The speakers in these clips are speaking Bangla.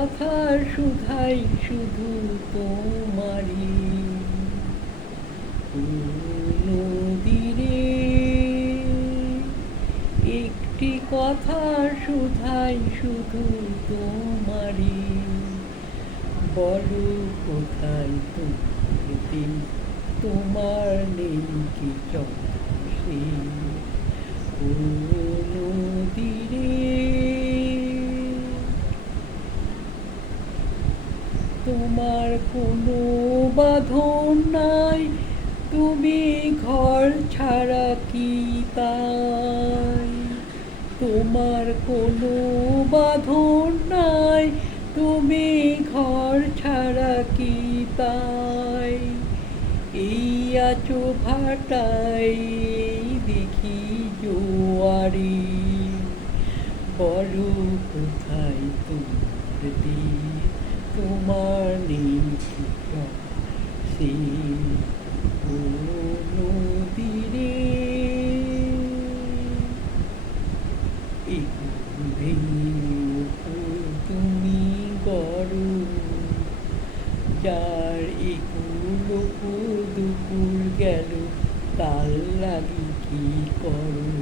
কথা শুধাই শুধু তোমারই। নদীরে একটি কথা শুধাই শুধু তোমারই। বলো কোথায় তোমার দিন, তোমার নেই কি চন্দ্রসে। ও নদীরে তোমার কোনো বাঁধন নাই, তুমি ঘর ছাড়া কি তাই। তোমার কোনো বাঁধন নাই, তুমি ঘর ছাড়া কি তাই। এই আছো ভাটাই দেখি জোয়ারি। বলো কোথায় তোমার দিন, তোমার নেই কি সে। ও নদীরে তুমি গড়ো, যার একুল দুপুর গেল তার লাগি কি করো।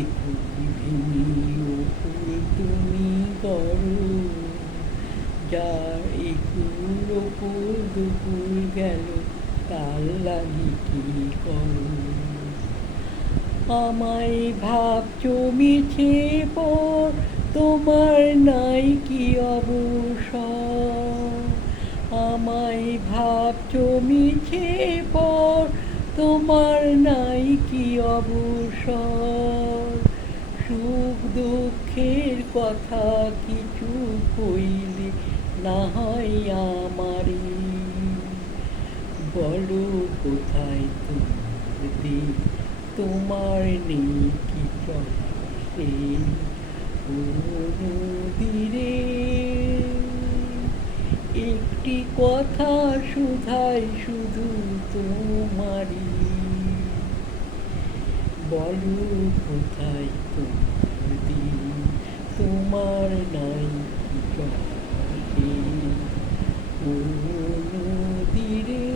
একুল ভেঙে অকুল তুমি গড়ো, যার একুল দুপুর গেল তার লাগি কি করো। আমায় ভাবছো মিছে পর, তোমার নাই কি অবসর। আমায় ভাবছো মিছে পর, তোমার নাই কি অবসর। সুখ দুঃখের কথা কিছু কইলে না হয় আমারে। বলো কোথায় তোমার দিন, তোমার নেই কি চলে। ও নদীরে একটি কথা শুধাই শুধু তোমারই। বলো কোথায় তোমার দিন, তোমার নাই কি চলে। ও নদীরে।